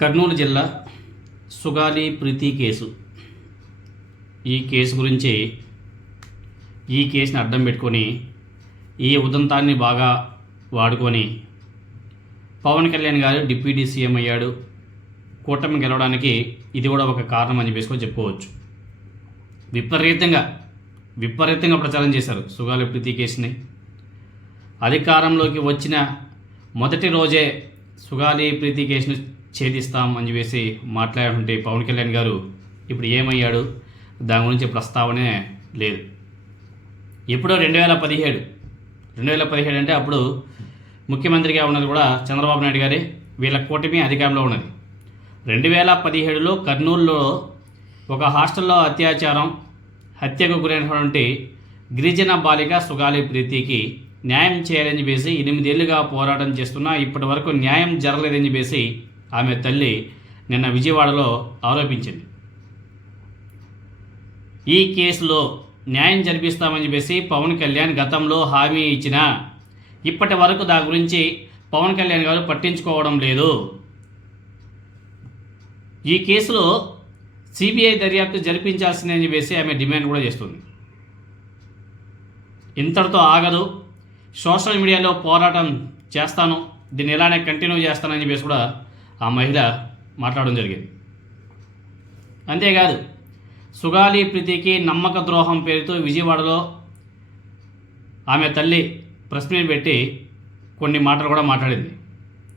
కర్నూలు జిల్లా సుగాలి ప్రీతి కేసు. ఈ కేసు గురించి ఈ కేసుని అడ్డం పెట్టుకొని ఈ ఉదంతాన్ని బాగా వాడుకొని పవన్ కళ్యాణ్ గారు డిప్యూటీ సీఎం అయ్యాడు. కూటమి గెలవడానికి ఇది కూడా ఒక కారణం అని చెప్పేసి చెప్పుకోవచ్చు. విపరీతంగా విపరీతంగా ప్రచారం చేశారు సుగాలి ప్రీతి కేసుని. అధికారంలోకి వచ్చిన మొదటి రోజే సుగాలి ప్రీతి కేసును ఛేదిస్తాం అని చెప్పేసి మాట్లాడుతుంటే పవన్ కళ్యాణ్ గారు ఇప్పుడు ఏమయ్యాడు? దాని గురించి ప్రస్తావనే లేదు. ఎప్పుడో రెండు వేల పదిహేడు. రెండు వేల పదిహేడు అంటే అప్పుడు ముఖ్యమంత్రిగా ఉన్నది కూడా చంద్రబాబు నాయుడు గారే. వీళ్ళ కూటమి అధికారంలో ఉన్నది. రెండు వేల పదిహేడులో కర్నూలులో ఒక హాస్టల్లో అత్యాచారం హత్యకు గురైనటువంటి గిరిజన బాలిక సుగాలి ప్రీతికి న్యాయం చేయాలని చెప్పేసి ఎనిమిదేళ్ళుగా పోరాటం చేస్తున్నా ఇప్పటి వరకు న్యాయం జరగలేదని చెప్పేసి ఆమె తల్లి నిన్న విజయవాడలో ఆరోపించింది. ఈ కేసులో న్యాయం జరిపిస్తామని చెప్పేసి పవన్ కళ్యాణ్ గతంలో హామీ ఇచ్చిన ఇప్పటి వరకు దాని గురించి పవన్ కళ్యాణ్ గారు పట్టించుకోవడం లేదు. ఈ కేసులో సిబిఐ దర్యాప్తు జరిపించాల్సిందని చెప్పేసి ఆమె డిమాండ్ కూడా చేస్తుంది. ఇంతటితో ఆగదు. సోషల్ మీడియాలో పోరాటం చేస్తాను. దీన్ని ఇలానే కంటిన్యూ చేస్తానని చెప్పేసి కూడా ఆ మహిళ మాట్లాడడం జరిగింది. అంతేకాదు సుగాలి ప్రీతికి నమ్మక ద్రోహం పేరుతో విజయవాడలో ఆమె తల్లి ప్రెస్ మీట్ పెట్టి కొన్ని మాటలు కూడా మాట్లాడింది.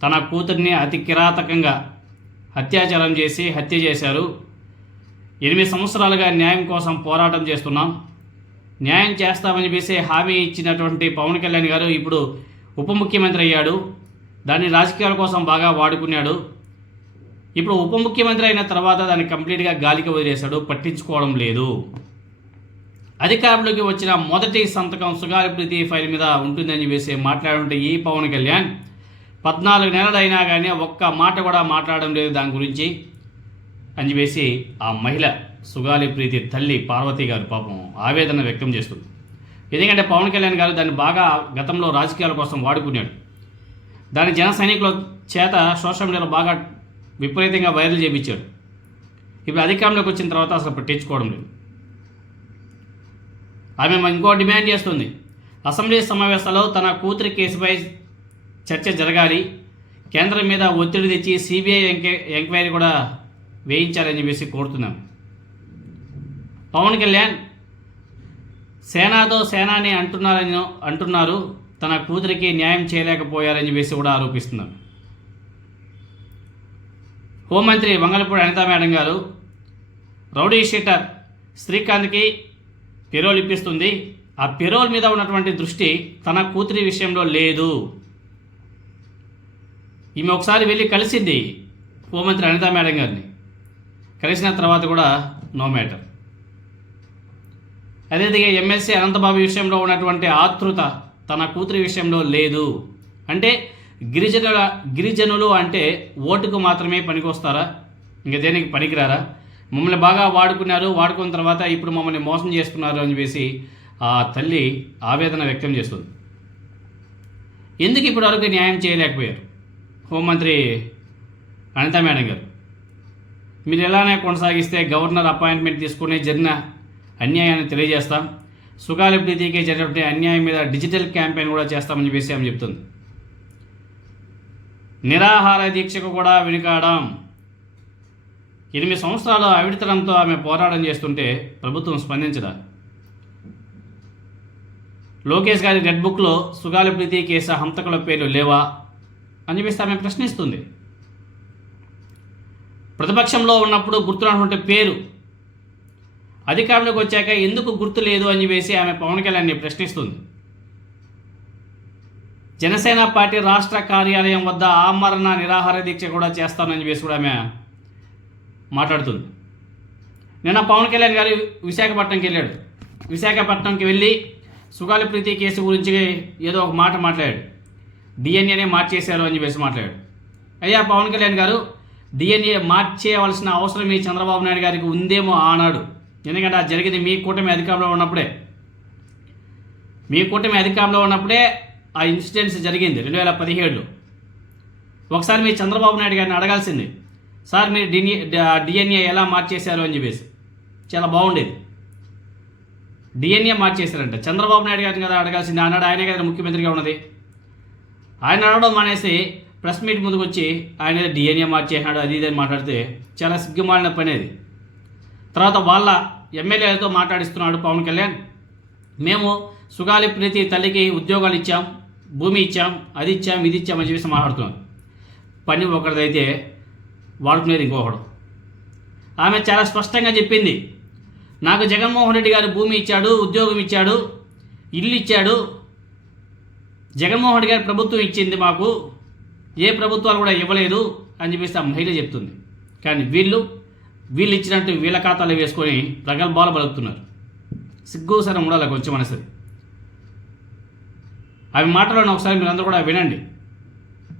తన కూతుర్ని అతి కిరాతకంగా అత్యాచారం చేసి హత్య చేశారు. ఎనిమిది సంవత్సరాలుగా న్యాయం కోసం పోరాటం చేస్తున్నాం. న్యాయం చేస్తామని చెప్పేసి హామీ ఇచ్చినటువంటి పవన్ కళ్యాణ్ గారు ఇప్పుడు ఉప ముఖ్యమంత్రి అయ్యాడు. దాన్ని రాజకీయాల కోసం బాగా వాడుకున్నాడు. ఇప్పుడు ఉప ముఖ్యమంత్రి అయిన తర్వాత దాన్ని కంప్లీట్గా గాలికి వదిలేశాడు పట్టించుకోవడం లేదు. అధికారంలోకి వచ్చిన మొదటి సంతకం సుగారి ప్రీతి ఫైల్ మీద ఉంటుందని చెప్పేసి మాట్లాడుంటే ఈ పవన్ కళ్యాణ్ పద్నాలుగు నెలలు అయినా కానీ ఒక్క మాట కూడా మాట్లాడడం లేదు దాని గురించి అని చెప్పేసి ఆ మహిళ సుగాలి ప్రీతి తల్లి పార్వతి గారు పాపం ఆవేదన వ్యక్తం చేస్తుంది. ఎందుకంటే పవన్ కళ్యాణ్ గారు దాన్ని బాగా గతంలో రాజకీయాల కోసం వాడుకున్నాడు. దాన్ని జన సైనికుల చేత సోషల్ మీడియాలో బాగా విపరీతంగా వైరల్ చేయించాడు ఇప్పుడు అధికారంలోకి వచ్చిన తర్వాత అసలు పట్టించుకోవడం లేదు. ఆమె ఇంకో డిమాండ్ చేస్తుంది. అసెంబ్లీ సమావేశాల్లో తన కూతురి కేసుపై చర్చ జరగాలి. కేంద్రం మీద ఒత్తిడి తెచ్చి సిబిఐ ఎంక్వై ఎంక్వైరీ కూడా వేయించాలని చెప్పేసి కోరుతున్నాం. పవన్ కళ్యాణ్ సేనాతో సేనాని అంటున్నారని అంటున్నారు. తన కూతురికి న్యాయం చేయలేకపోయారని చెప్పేసి కూడా ఆరోపిస్తున్నారు. హోంమంత్రి వంగలపూడి అనితా మేడం గారు రౌడీ షీటర్ శ్రీకాంత్కి పెరోల్ ఇప్పిస్తుంది. ఆ పెరోల్ మీద ఉన్నటువంటి దృష్టి తన కూతురి విషయంలో లేదు. ఈమె ఒకసారి వెళ్ళి కలిసింది హోంమంత్రి అనితా మేడం గారిని. కలిసిన తర్వాత కూడా నో మ్యాటర్. అదేవిధంగా ఎంఎస్సీ అనంతబాబు విషయంలో ఉన్నటువంటి ఆతృత తన కూతురి విషయంలో లేదు. అంటే గిరిజనుల గిరిజనులు అంటే ఓటుకు మాత్రమే పనికొస్తారా? ఇంకా దేనికి పనికిరారా? మమ్మల్ని బాగా వాడుకున్నారు వాడుకున్న తర్వాత ఇప్పుడు మమ్మల్ని మోసం చేస్తున్నారు అని చెప్పేసి ఆ తల్లి ఆవేదన వ్యక్తం చేస్తుంది. ఎందుకు ఇప్పటి వరకు న్యాయం చేయలేకపోయారు? హోంమంత్రి అనితా మేడం గారు మీరు ఎలానే కొనసాగిస్తే గవర్నర్ అపాయింట్మెంట్ తీసుకునే జరిగిన అన్యాయాన్ని తెలియజేస్తాం. సుగాలి తీకే జరిగినటువంటి అన్యాయం మీద డిజిటల్ క్యాంపెయిన్ కూడా చేస్తామని చెప్పేసి ఆమె చెప్తుంది. నిరాహార దీక్షకు కూడా వెనుకాడం. ఎనిమిది సంవత్సరాల అవిడితనంతో ఆమె పోరాటం చేస్తుంటే ప్రభుత్వం స్పందించదా? లోకేష్ గారి రెడ్ బుక్లో సుగాలి ప్రీతి కేసు హంతకుల పేర్లు లేవా అని చెప్పేసి ఆమె ప్రశ్నిస్తుంది. ప్రతిపక్షంలో ఉన్నప్పుడు గుర్తున్నటువంటి పేరు అధికారంలోకి వచ్చాక ఎందుకు గుర్తు లేదు అని చెప్పేసి ఆమె పవన్ కళ్యాణ్ని ప్రశ్నిస్తుంది. జనసేన పార్టీ రాష్ట్ర కార్యాలయం వద్ద ఆమరణ నిరాహార దీక్ష కూడా చేస్తానని చెప్పేసి కూడా ఆమె మాట్లాడుతుంది. నిన్న పవన్ కళ్యాణ్ గారు విశాఖపట్నంకి వెళ్ళాడు. విశాఖపట్నంకి వెళ్ళి సుగాలి ప్రీతి కేసు గురించి ఏదో ఒక మాట మాట్లాడాడు. డిఎన్ఏనే మార్చేశారు అని చెప్పేసి మాట్లాడాడు. అయ్యా పవన్ కళ్యాణ్ గారు డిఎన్ఏ మార్చేయవలసిన అవసరం ఈ చంద్రబాబు నాయుడు గారికి ఉందేమో ఆనాడు. ఎందుకంటే అది జరిగింది మీ కూటమి అధికారంలో ఉన్నప్పుడే. మీ కూటమి అధికారంలో ఉన్నప్పుడే ఆ ఇన్సిడెంట్స్ జరిగింది రెండు వేల పదిహేడులో. ఒకసారి మీ చంద్రబాబు నాయుడు గారిని అడగాల్సింది సార్ మీరు డిఎన్ఏ డిఎన్ఏ ఎలా మార్చేశారు? అని చెప్పేసి. చాలా బాగుండేది. డిఎన్ఏ మార్చేశారంట. చంద్రబాబు నాయుడు గారిని కదా అడగాల్సింది ఆనాడు ఆయనే కదా ముఖ్యమంత్రిగా ఉన్నది. ఆయన అడగడం మానేసి ప్రెస్ మీట్ ముందుకు వచ్చి ఆయన డిఎన్ఏ మార్చేసినాడు అది ఇది అని మాట్లాడితే చాలా సిగ్గుమాలిన పని అది తర్వాత వాళ్ళ ఎమ్మెల్యేలతో మాట్లాడిస్తున్నాడు పవన్ కళ్యాణ్. మేము సుగాలి ప్రీతి తల్లికి ఉద్యోగాలు ఇచ్చాం భూమి ఇచ్చాం అది ఇచ్చాం ఇది ఇచ్చాం అని చెప్పేసి మాట్లాడుతున్నాం. పని ఒకరిదైతే వాడుకునేది ఇంకొకడు. ఆమె చాలా స్పష్టంగా చెప్పింది నాకు జగన్మోహన్ రెడ్డి గారు భూమి ఇచ్చాడు ఉద్యోగం ఇచ్చాడు ఇల్లు ఇచ్చాడు జగన్మోహన్ రెడ్డి గారి ప్రభుత్వం ఇచ్చింది మాకు ఏ ప్రభుత్వాలు కూడా ఇవ్వలేదు అని చెప్పేసి ఆ మహిళ చెప్తుంది. కానీ వీళ్ళు వీళ్ళు ఇచ్చినట్టు వీళ్ళ ఖాతాలు వేసుకొని ప్రగల్భాలు బలుపుతున్నారు సిగ్గు సరం ఉండాలి కొంచెం మనసు అవి మాటలను ఒకసారి మీరందరూ కూడా వినండి.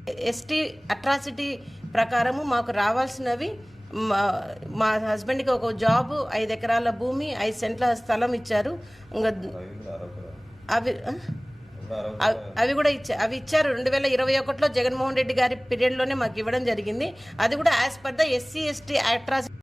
ఎస్టీ అట్రాసిటీ ప్రకారము మాకు రావాల్సినవి మా మా హస్బెండ్కి ఒక జాబ్ ఐదు ఎకరాల భూమి ఐదు సెంట్ల స్థలం ఇచ్చారు. ఇంకా అవి అవి- అవి కూడా ఇచ్చా అవి ఇచ్చారు. రెండు వేల ఇరవై ఒకటిలో జగన్మోహన్ రెడ్డి గారి పీరియడ్లోనే మాకు ఇవ్వడం జరిగింది. అది కూడా as per the SC ST atrocity